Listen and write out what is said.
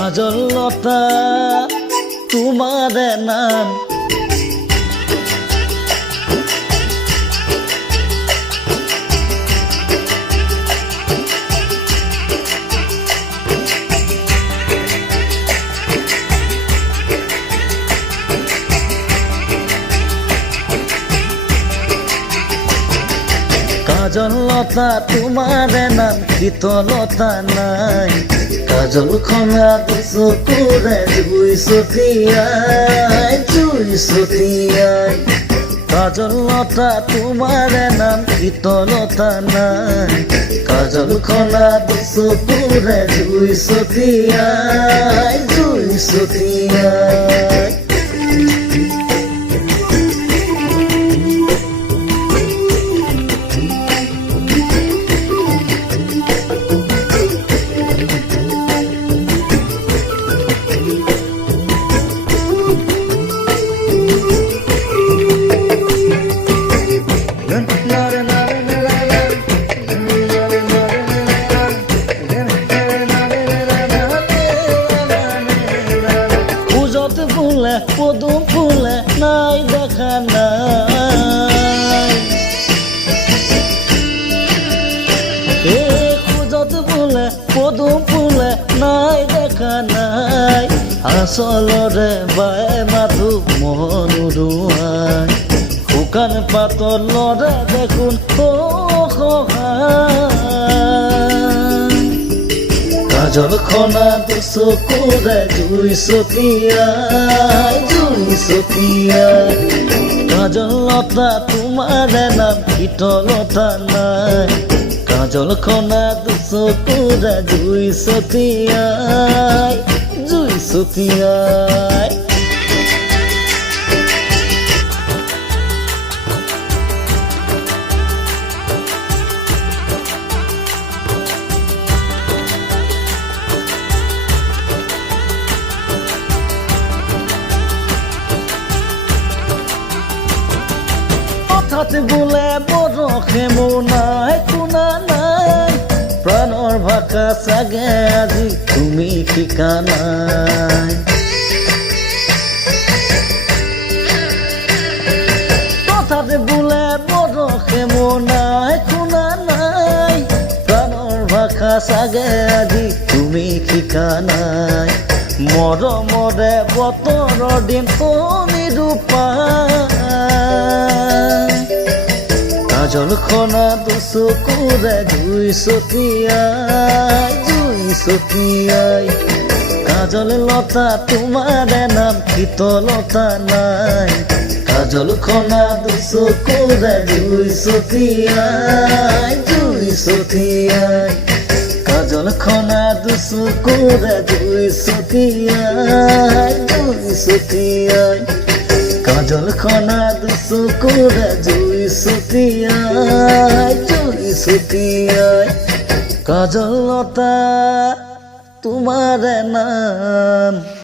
কাজললতা তোমার নাম কাজললতা তোমার নাম শীতলতা নাই কাজল খনা দুচকুৰে জুই ছটিয়াই কাজললতা তোমাৰ নাম শীতলতা নাই কাজল খনা দুচকুৰে জুই ছটিয়াই পদুম ফুলে নাই দেখা নাই খুঁজত ফুলে পদুম ফুলে নাই দেখা নাই আচলৰে বাই মাথো মন উৰুৱাই শুকান পাতৰ লৰে দেখোন কাজল খনা দুচকুৰে জুই ছটিয়াই কাজললতা তোমাৰ নাম শীতলতা নাই কাজল খনা দুচকুৰে জুই ছটিয়াই বোলে বৰষে মোৰ নাই শুনা নাই প্ৰাণৰ ভাষা চাগে আজি তুমি শিকা নাই কথাতে বোলে বৰষে মোৰ নাই শুনা নাই প্ৰাণৰ ভাষা চাগে আজি তুমি শিকা নাই মৰমৰে বতৰৰ দিন নিৰূপা কাজল খনা দুচকুৰে জুই ছটিয়াই কাজললতা তোমাৰ নাম শীতলতা নাই কাজল খনা দুচকুৰে জুই ছটিয়াই কাজল খনা দুচকুৰে জুই ছটিয়াই কাজল খনা দুচকুৰে জুই ছটিয়াই কাজললতা তোমাৰ নাম